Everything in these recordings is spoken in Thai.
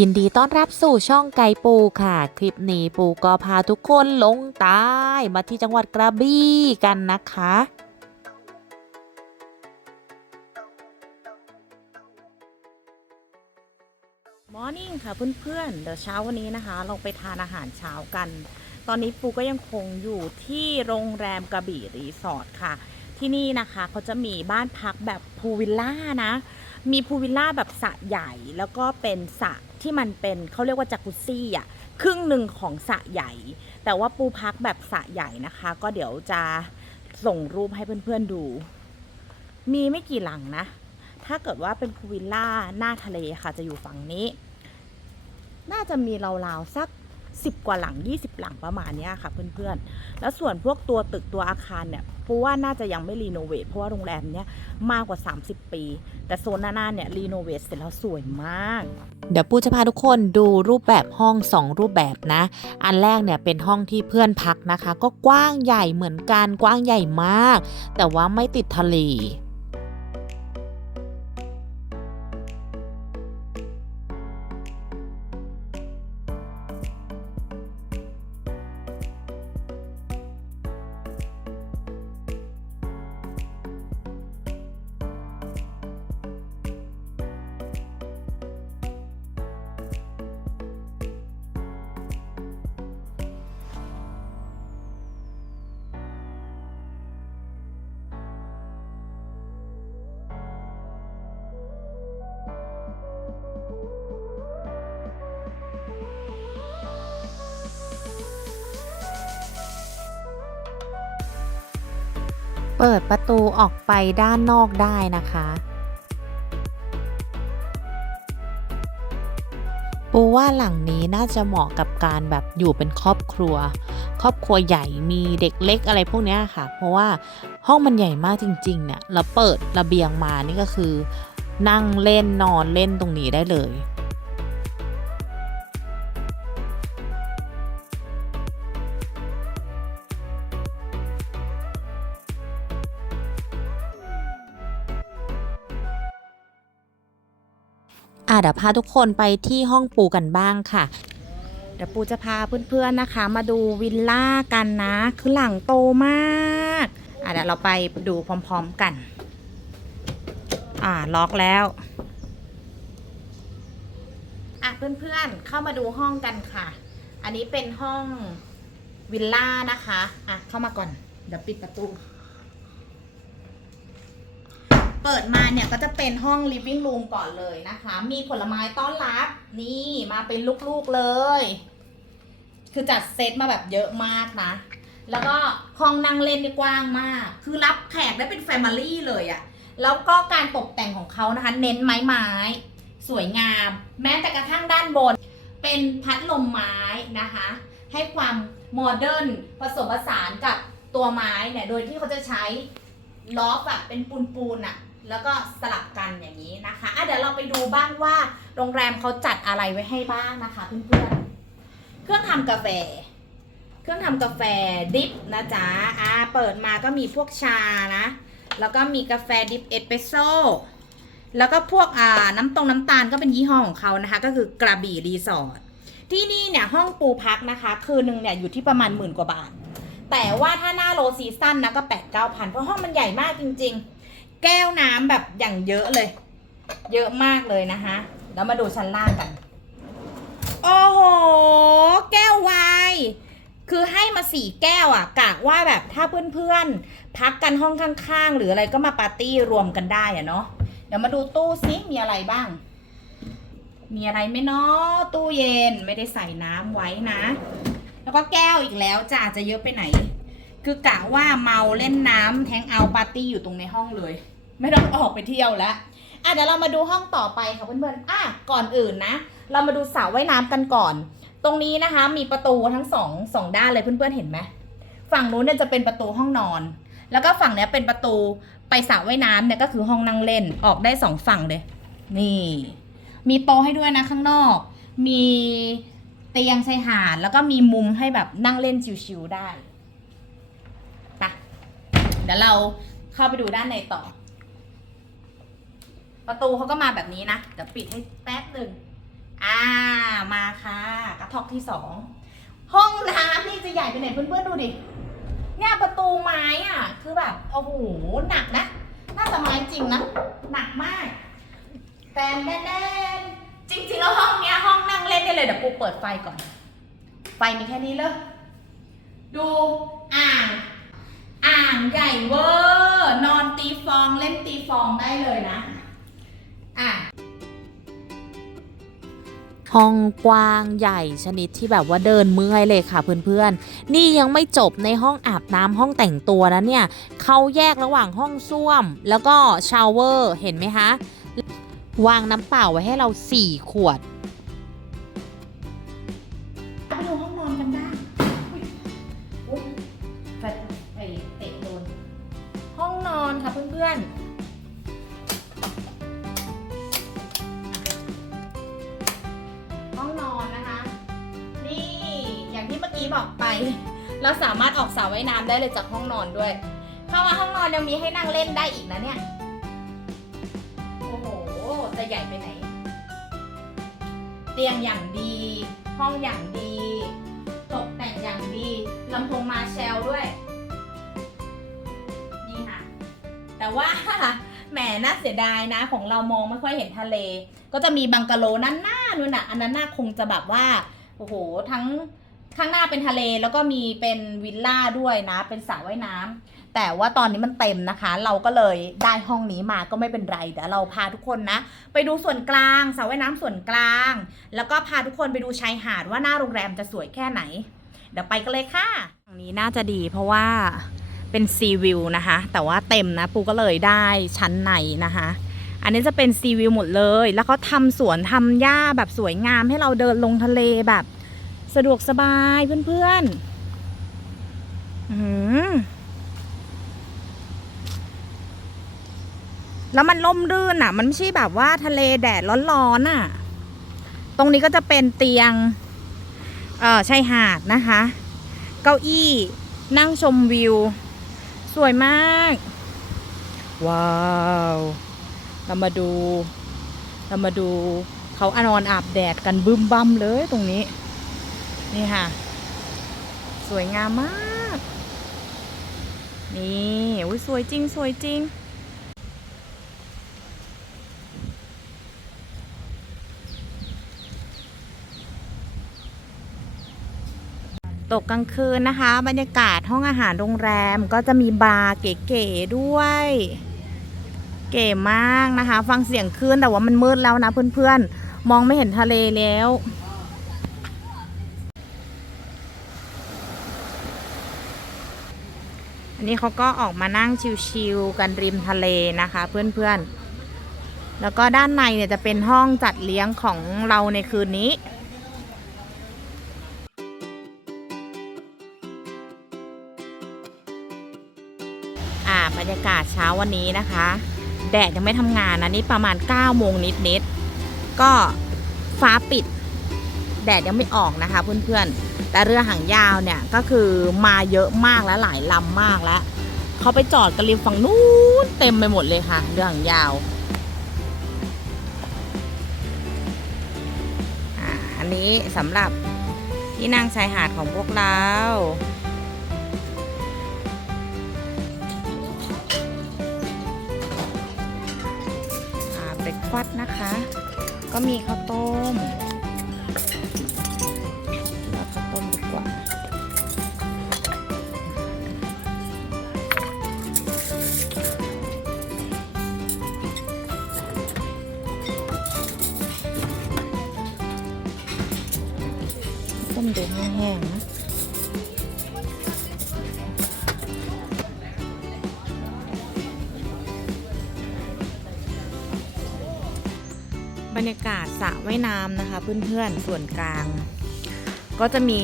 ยินดีต้อนรับสู่ช่องไก่ปูค่ะ คลิปนี้ปูก็พาทุกคนลงใต้มาที่จังหวัดกระบี่กันนะคะ มอร์นิ่งค่ะเพื่อนๆ เดี๋ยวเช้าวันนี้นะคะ เราไปทานอาหารเช้ากัน ตอนนี้ปูก็ยังคงอยู่ที่โรงแรมกระบี่รีสอร์ทค่ะ ที่นี่นะคะเขาจะมีบ้านพักแบบพูลวิลล่านะมีพูลวิลล่าแบบสระใหญ่แล้วก็เป็นสระ ที่มันเป็นเขาเรียกว่าจากุซซี่อะครึ่งหนึ่งของสระใหญ่ แต่ว่าปูพักแบบสระใหญ่นะคะ ก็เดี๋ยวจะส่งรูปให้เพื่อนๆดู มีไม่กี่หลังนะ ถ้าเกิดว่าเป็นพูวิลล่าหน้าทะเลค่ะ จะอยู่ฝั่งนี้ น่าจะมีราวๆสัก10กว่าหลัง 20 หลังประมาณนี้ค่ะเพื่อนๆ แล้วส่วนพวกตัวตึกตัวอาคารเนี่ย ปูว่าน่าจะยังไม่รีโนเวทเพราะว่าโรงแรมเนี้ยมากกว่า 30 ปี แต่โซนหน้าเนี่ยรีโนเวทเสร็จแล้วสวยมาก เดี๋ยวปูจะพาทุกคนดูรูปแบบห้อง 2 รูปแบบนะ อันแรกเนี่ยเป็นห้องที่เพื่อนพักนะคะ ก็กว้างใหญ่เหมือนกันกว้างใหญ่มาก แต่ว่าไม่ติดทะเล เปิดประตูออกไปด้านนอกได้นะคะปูว่าหลังนี้น่าจะเหมาะกับการแบบอยู่เป็นครอบครัว ครอบครัวใหญ่มีเด็กเล็กอะไรพวกนี้ค่ะ เพราะว่าห้องมันใหญ่มากจริงๆเนี่ยแล้วเปิดระเบียงมานี่ก็คือ นั่งเล่นนอนเล่นตรงนี้ได้เลย อะเดี๋ยวพาทุกคนไปที่ห้องปูกันบ้างค่ะ เดี๋ยวปูจะพาเพื่อนๆนะคะ มาดูวิลล่ากันนะ คือหลังโตมากอะเดี๋ยวเราไปดูพร้อมๆกัน อ่าล็อกแล้วอะเพื่อนๆเข้ามาดูห้องกันค่ะ อันนี้เป็นห้องวิลล่านะคะ อะเข้ามาก่อน เดี๋ยวปิดประตู เปิดมาเนี่ยก็จะเป็นห้อง living room ก่อนเลยนะคะ มีผลไม้ต้อนรับ นี่มาเป็นลูกๆเลย คือจัดเซตมาแบบเยอะมากนะ แล้วก็ห้องนั่งเล่นนี่กว้างมาก คือรับแขกได้เป็นแฟมิลี่เลยอะแล้วก็การตกแต่งของเขานะคะ เน้นไม้ไม้ สวยงาม แม้แต่กระทั่งด้านบน เป็นพัดลมไม้นะคะ ให้ความโมเดิร์นผสมผสานกับตัวไม้เนี่ย โดยที่เขาจะใช้ล้อแบบเป็นปูนๆอะ แล้วก็สลับกันอย่างนี้นะคะอะเดี๋ยวเราไปดูบ้างว่าโรงแรมเขาจัดอะไรไว้ให้บ้างนะคะเพื่อนๆ เครื่องทำกาแฟ เครื่องทำกาแฟดิฟนะจ๊ะอ่าเปิดมาก็มีพวกชานะ แล้วก็มีกาแฟดิฟเอสเปรสโซ่แล้วก็พวกอ่าน้ำตรงน้ำตาลก็เป็นยี่ห้อของเขานะคะ ก็คือกระบี่รีสอร์ทที่นี่เนี่ยห้องปูพักนะคะ คืนหนึ่งเนี่ยอยู่ที่ประมาณหมื่นกว่าบาท แต่ว่าถ้าหน้าโลซีซั่นนะก็แปดเก้าพันเพราะห้องมันใหญ่มากจริง ๆ แก้วน้ำแบบอย่างเยอะเลย เยอะมากเลยนะคะแล้วมาดูชั้นล่างกัน โอ้โห แก้ววายคือให้มาสี่แก้วอะกะว่าแบบถ้าเพื่อนๆ พักกันห้องข้างๆ หรืออะไรก็มาปาร์ตี้รวมกันได้อะเนาะเดี๋ยวมาดูตู้ซิมีอะไรบ้าง มีอะไรไหมเนาะตู้เย็นไม่ได้ใส่น้ำไว้นะ แล้วก็แก้วอีกแล้วจ้าจะเยอะไปไหน คือกะว่าเมาเล่นน้ำแทงเอาปาร์ตี้อยู่ตรงในห้องเลย ไม่ต้องออกไปเที่ยวแล้วอะเดี๋ยวเรามาดูห้องต่อไปค่ะเพื่อนๆอะก่อนอื่นนะ เรามาดูสระว่ายน้ำกันก่อน ตรงนี้นะคะ มีประตูทั้งสองสองด้านเลยเพื่อนๆเห็นไหมฝั่งนู้นเนี่ยจะเป็นประตูห้องนอน แล้วก็ฝั่งเนี้ยเป็นประตูไปสระว่ายน้ำเนี่ยก็คือห้องนั่งเล่นออกได้สองฝั่งเลย นี่ มีโต๊ะให้ด้วยนะข้างนอก มีเตียงชายหาดแล้วก็มีมุมให้แบบนั่งเล่นชิวๆได้ไปเดี๋ยวเราเข้าไปดูด้านในต่อ ประตูเขาก็มาแบบนี้นะเดี๋ยวปิดให้แป๊บหนึ่งอ่ามาค่ะ กระทอกที่สองห้องน้ำนี่จะใหญ่ไปไหนเพื่อนๆดูดิเนี่ยประตูไม้อะ คือแบบโอ้โหหนักนะน่าจะไม้จริงนะหนักมากแต่แน่ๆจริงๆแล้วห้องเนี้ยห้องนั่งเล่นได้เลยเดี๋ยวปูเปิดไฟก่อน ไฟมีแค่นี้เลยดูอ่างอ่างใหญ่เวอร์ นอนตีฟองเล่นตีฟองได้เลยนะ อะห้องกว้างใหญ่ชนิดที่แบบว่าเดินเมื่อยเลยค่ะเพื่อนๆ นี่ยังไม่จบในห้องอาบน้ำห้องแต่งตัวนะเนี่ยเขาแยกระหว่างห้องส้วม แล้วก็ชาวเวอร์เห็นไหมคะ วางน้ำเปล่าไว้ให้เรา 4 ขวด เราสามารถออกสระว่ายน้ำได้เลยจากห้องนอนด้วย เข้ามาห้องนอนยังมีให้นั่งเล่นได้อีกนะเนี่ย โอ้โห จะใหญ่ไปไหน เตียงอย่างดี ห้องอย่างดี ตกแต่งอย่างดีลำโพงมาแชลด้วย นี่ค่ะ แต่ว่าแหมน่าเสียดายนะ ของเรามองไม่ค่อยเห็นทะเล ก็จะมีบังกะโลนั่นหน้านู่นน่ะ อันนั้นน่าคงจะแบบว่า โอ้โห ทั้ง ข้างหน้าเป็นทะเลแล้วก็มีเป็นวิลล่าด้วยนะ เป็นสระว่ายน้ำแต่ว่าตอนนี้มันเต็มนะคะ เราก็เลยได้ห้องนี้มาก็ไม่เป็นไรเดี๋ยวเราพาทุกคนนะ ไปดูส่วนกลางสระว่ายน้ำส่วนกลาง แล้วก็พาทุกคนไปดูชายหาดว่าหน้าโรงแรมจะสวยแค่ไหน เดี๋ยวไปกันเลยค่ะตรงนี้น่าจะดีเพราะว่าเป็นซีวิวนะคะ แต่ว่าเต็มนะปูก็เลยได้ชั้นในนะคะอันนี้จะเป็นซีวิวหมดเลย แล้วเขาทำสวนทำหญ้าแบบสวยงามให้เราเดินลงทะเลแบบ สะดวกสบายเพื่อนๆอื้อหือแล้วมันล่มรื่นอะ มันไม่ใช่แบบว่าทะเลแดดร้อนๆอะ ตรงนี้ก็จะเป็นเตียง เอ่อชายหาดนะคะ เก้าอี้นั่งชมวิว สวยมาก ว้าวเรามาดู เรามาดูเขาอนอนอาบแดดกันบึ้มบั้มเลยตรงนี้ นี่ค่ะ สวยงามมาก นี่อุ้ยสวยจริง สวยจริง ตกกลางคืนนะคะ บรรยากาศห้องอาหารโรงแรมก็จะมีบาร์เก๋ๆด้วย เก๋มากนะคะ ฟังเสียงคลื่นแต่ว่ามันมืดแล้วนะเพื่อนๆ มองไม่เห็นทะเลแล้ว นนี้เขาก็ออกมานั่งชิลๆกันริมทะเลนะคะ เพื่อนๆ แล้วก็ด้านในเนี่ยจะเป็นห้องจัดเลี้ยงของเราในคืนนี้อ่าบรรยากาศเช้าวันนี้นะคะ แดดยังไม่ทำงานนะนี่ประมาณ9โมงนิดๆก็ฟ้าปิด แดดยังไม่ออกนะคะเพื่อนๆ แต่เรือหางยาวเนี่ยก็คือมาเยอะมากและหลายลำมากแล้วเขาไปจอดกันริมฝั่งนู้นเต็มไปหมดเลยค่ะ เรือหางยาวอ่าอันนี้สำหรับที่นั่งชายหาดของพวกเราอ่าเบรกฟาสต์นะคะ ก็มีข้าวต้ม มดูแห้งๆนะบรรยากาศสระว่ายน้ำนะคะ เพื่อนๆส่วนกลาง ก็จะมี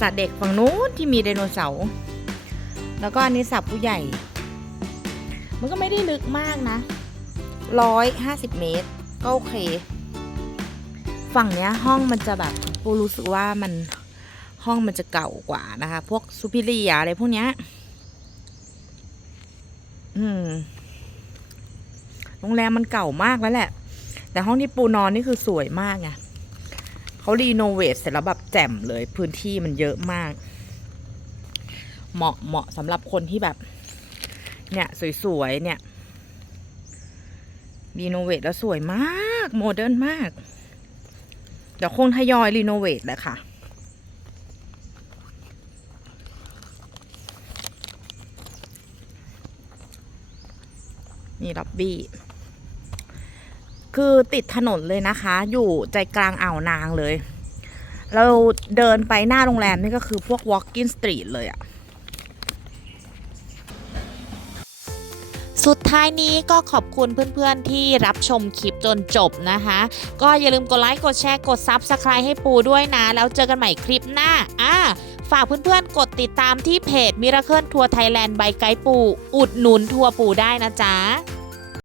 สระเด็กฝั่งนู้นที่มีไดโนเสาร์แล้วก็อันนี้สระผู้ใหญ่ มันก็ไม่ได้ลึกมากนะร้อยห้าสิบเมตร ก็โอเค ฝั่งเนี้ยห้องมันจะแบบ ปูรู้สึกว่ามันห้องมันจะเก่ากว่านะคะ พวกซูพิเรียอะไรพวกเนี้ย อืม โรงแรมมันเก่ามากแล้วแหละ แต่ห้องที่ปูนอนนี่คือสวยมากไงเขารีโนเวทเสร็จแล้วแบบแจ่มเลย พื้นที่มันเยอะมาก เหมาะเหมาะสำหรับคนที่แบบ เนี่ย สวยๆเนี่ยรีโนเวทแล้วสวยมาก โมเดิร์นมาก เดี๋ยวคงทยอยรีโนเวทแหละค่ะ นี่ล็อบบี้ คือติดถนนเลยนะคะ อยู่ใจกลางอ่าวนางเลย เราเดินไปหน้าโรงแรมนี่ก็คือพวก walking street เลยอะ สุดท้ายนี้ก็ขอบคุณเพื่อนๆที่รับชมคลิปจนจบนะคะ ก็อย่าลืมกดไลค์กดแชร์กดซับสไคร b ์ให้ปูด้วยนะ แล้วเจอกันใหม่คลิปหน้าอ่าฝากเพื่อนๆ กดติดตามที่เพจมิราเคิลทัวร์ไทยแลนด์ใบไกด์ปูอุดหนุนทัวร์ปูได้นะจ๊ะ